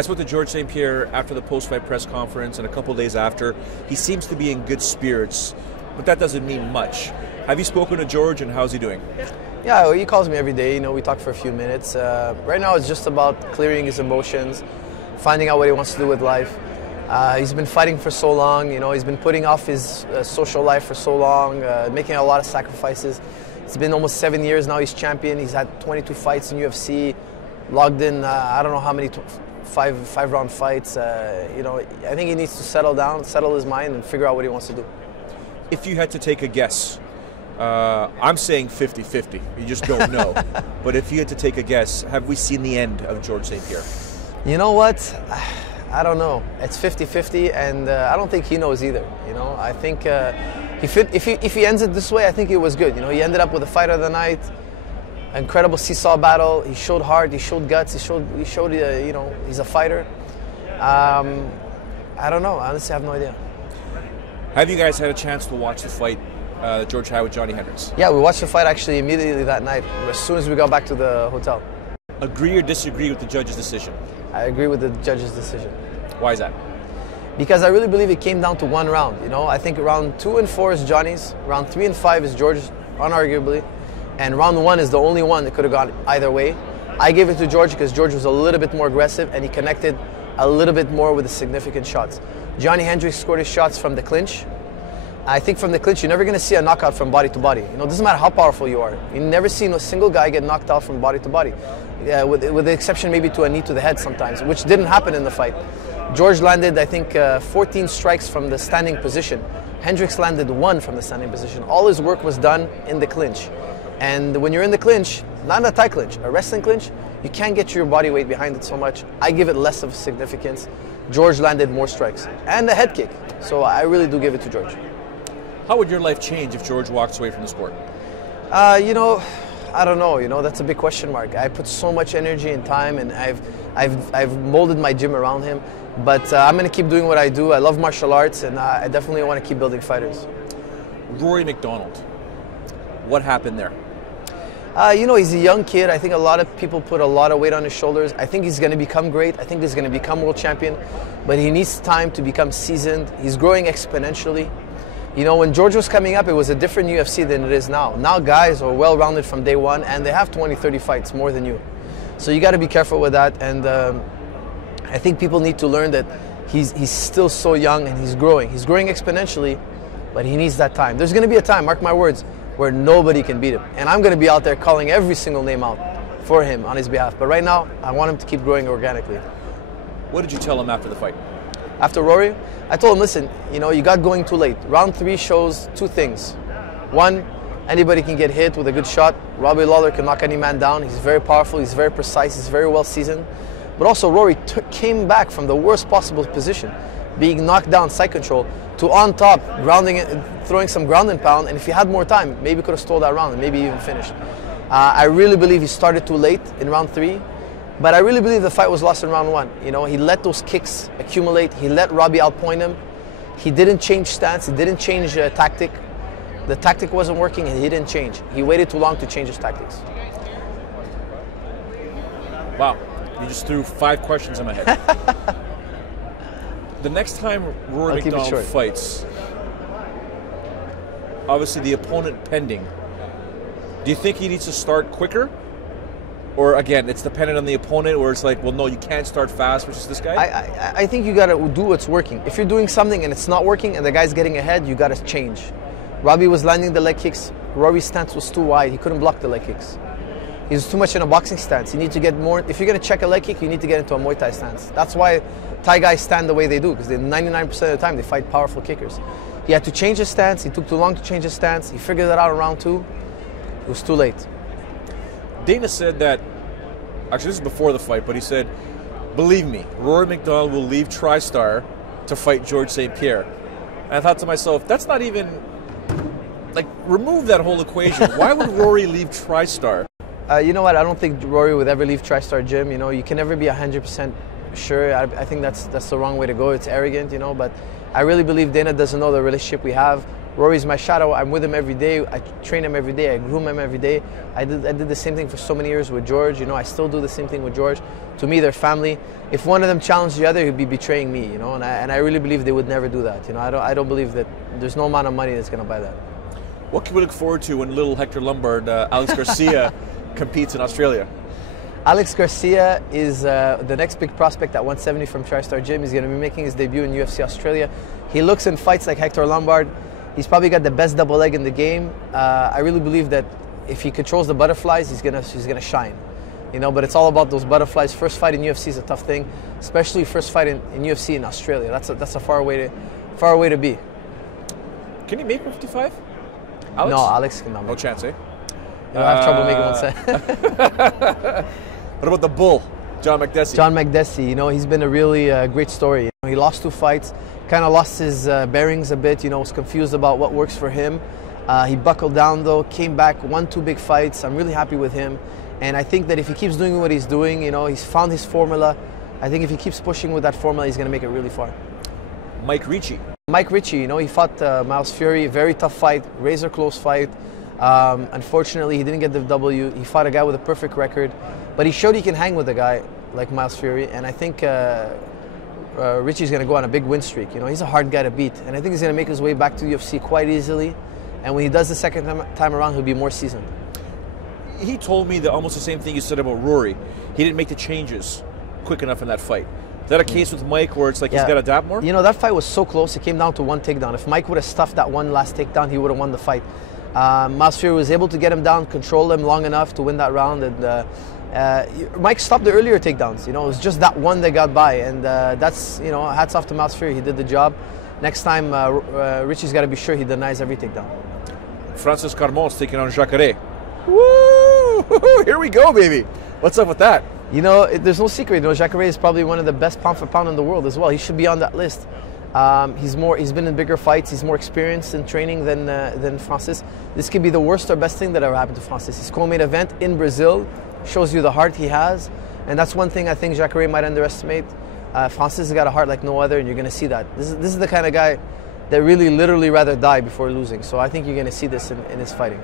I spoke to Georges St-Pierre after the post-fight press conference and a couple days after. He seems to be in good spirits, but that doesn't mean much. Have you spoken to George, and how's he doing? Yeah, well, he calls me every day. We talk for a few minutes. Right now it's just about clearing his emotions, finding out what he wants to do with life. He's been fighting for so long. He's been putting off his social life for so long, making a lot of sacrifices. It's been almost 7 years now he's champion. He's had 22 fights in UFC, logged in I don't know how many five-round fights. I think he needs to settle down, settle his mind, and figure out what he wants to do. If you had to take a guess, I'm saying 50-50. You just don't know. But if you had to take a guess, have we seen the end of Georges St-Pierre? You know what? I don't know. It's 50-50, and I don't think he knows either. I think if he ends it this way, I think it was good. He ended up with a fight of the night, incredible seesaw battle. He showed heart, he showed guts, he showed he's a fighter. I don't know. Honestly, I have no idea. Have you guys had a chance to watch the fight George had with Johnny Hendricks? Yeah, we watched the fight actually immediately that night, as soon as we got back to the hotel. Agree or disagree with the judge's decision? I agree with the judge's decision. Why is that? Because I really believe it came down to one round. I think round 2 and 4 is Johnny's, round 3 and 5 is George's, unarguably, and round 1 is the only one that could have gone either way. I gave it to George because George was a little bit more aggressive and he connected a little bit more with the significant shots. Johnny Hendricks scored his shots from the clinch. I think from the clinch, you're never going to see a knockout from body to body. It doesn't matter how powerful you are. You've never seen a single guy get knocked out from body to body, with the exception maybe to a knee to the head sometimes, which didn't happen in the fight. George landed, I think, 14 strikes from the standing position. Hendricks landed 1 from the standing position. All his work was done in the clinch. And when you're in the clinch, not a tight clinch, a wrestling clinch, you can't get your body weight behind it so much. I give it less of significance. George landed more strikes and a head kick. So I really do give it to George. How would your life change if George walks away from the sport? I don't know. That's a big question mark. I put so much energy and time, and I've molded my gym around him. But I'm going to keep doing what I do. I love martial arts, and I definitely want to keep building fighters. Rory Macdonald, what happened there? He's a young kid. I think a lot of people put a lot of weight on his shoulders. I think he's going to become great. I think he's going to become world champion. But he needs time to become seasoned. He's growing exponentially. When George was coming up, it was a different UFC than it is now. Now guys are well-rounded from day one, and they have 20, 30 fights more than you. So you got to be careful with that. And I think people need to learn that he's still so young and he's growing. He's growing exponentially, but he needs that time. There's going to be a time, mark my words, where nobody can beat him. And I'm going to be out there calling every single name out for him on his behalf. But right now, I want him to keep growing organically. What did you tell him after the fight? After Rory, I told him, listen, you got going too late. Round 3 shows 2 things. 1, anybody can get hit with a good shot. Robbie Lawler can knock any man down. He's very powerful, he's very precise, he's very well seasoned. But also Rory came back from the worst possible position, being knocked down, side control, to on top, grounding it, throwing some ground and pound. And if he had more time, maybe could have stole that round and maybe even finished. I really believe he started too late in round 3. But I really believe the fight was lost in round 1. He let those kicks accumulate. He let Robbie outpoint him. He didn't change stance. He didn't change tactic. The tactic wasn't working and he didn't change. He waited too long to change his tactics. Wow, you just threw 5 questions in my head. The next time Rory Macdonald fights, obviously the opponent pending, do you think he needs to start quicker? Or again, it's dependent on the opponent, or it's like, well, no, you can't start fast versus this guy? I think you got to do what's working. If you're doing something and it's not working and the guy's getting ahead, you got to change. Robbie was landing the leg kicks. Rory's stance was too wide. He couldn't block the leg kicks. He was too much in a boxing stance. You need to get more. If you're going to check a leg kick, you need to get into a Muay Thai stance. That's why Thai guys stand the way they do, because 99% of the time they fight powerful kickers. He had to change his stance. He took too long to change his stance. He figured that out in round 2. It was too late. Dana said that, actually this is before the fight, but he said, believe me, Rory Macdonald will leave Tristar to fight Georges St-Pierre. And I thought to myself, that's not even, remove that whole equation. Why would Rory leave Tristar? You know what, I don't think Rory would ever leave Tristar gym. You can never be 100% sure. I think that's the wrong way to go. It's arrogant, but I really believe Dana doesn't know the relationship we have. Rory's my shadow. I'm with him every day. I train him every day. I groom him every day. I did the same thing for so many years with George. You know, I still do the same thing with George. To me, they're family. If one of them challenged the other, he'd be betraying me. You know, and I really believe they would never do that. You know, I don't believe that there's no amount of money that's going to buy that. What can we look forward to when little Hector Lombard, Alex Garcia, competes in Australia? Alex Garcia is the next big prospect at 170 from Tristar Gym. He's going to be making his debut in UFC Australia. He looks and fights like Hector Lombard. He's probably got the best double leg in the game. I really believe that if he controls the butterflies, he's gonna shine. You know, but it's all about those butterflies. First fight in UFC is a tough thing, especially first fight in UFC in Australia. That's a far way to be. Can he make 55? Alex? No, Alex cannot make. No chance, eh? You'll have trouble making 170. What about the bull, John Makdessi? John Makdessi, you know, he's been a really great story. You know, he lost 2 fights, kind of lost his bearings a bit, you know, was confused about what works for him. He buckled down though, came back, won 2 big fights. I'm really happy with him. And I think that if he keeps doing what he's doing, you know, he's found his formula. I think if he keeps pushing with that formula, he's going to make it really far. Ricci. Ricci, you know, he fought Miles Fury, very tough fight, razor close fight. Unfortunately, he didn't get the W. He fought a guy with a perfect record, but he showed he can hang with a guy like Miles Fury, and I think Ricci's going to go on a big win streak. You know, he's a hard guy to beat, and I think he's going to make his way back to the UFC quite easily, and when he does the second time around, he'll be more seasoned. He told me that almost the same thing you said about Rory. He didn't make the changes quick enough in that fight. Is that a case with Mike where it's like he's got to adapt more? You know, that fight was so close, it came down to 1 takedown. If Mike would have stuffed that one last takedown, he would have won the fight. Miles Fury was able to get him down, control him long enough to win that round, and Mike stopped the earlier takedowns. You know, it was just that one that got by, and that's, you know, hats off to Miles Fury. He did the job. Next time, Ricci's got to be sure he denies every takedown. Francis Carmon's taking on Jacare. Woo! Here we go, baby. What's up with that? You know, there's no secret. You know, Jacare is probably one of the best pound for pound in the world as well. He should be on that list. He's been in bigger fights. He's more experienced in training than Francis. This could be the worst or best thing that ever happened to Francis. His co-main event in Brazil shows you the heart he has, and that's one thing I think Jacare might underestimate. Francis has got a heart like no other, and you're going to see that. This is the kind of guy that really literally rather die before losing. So I think you're going to see this in his fighting.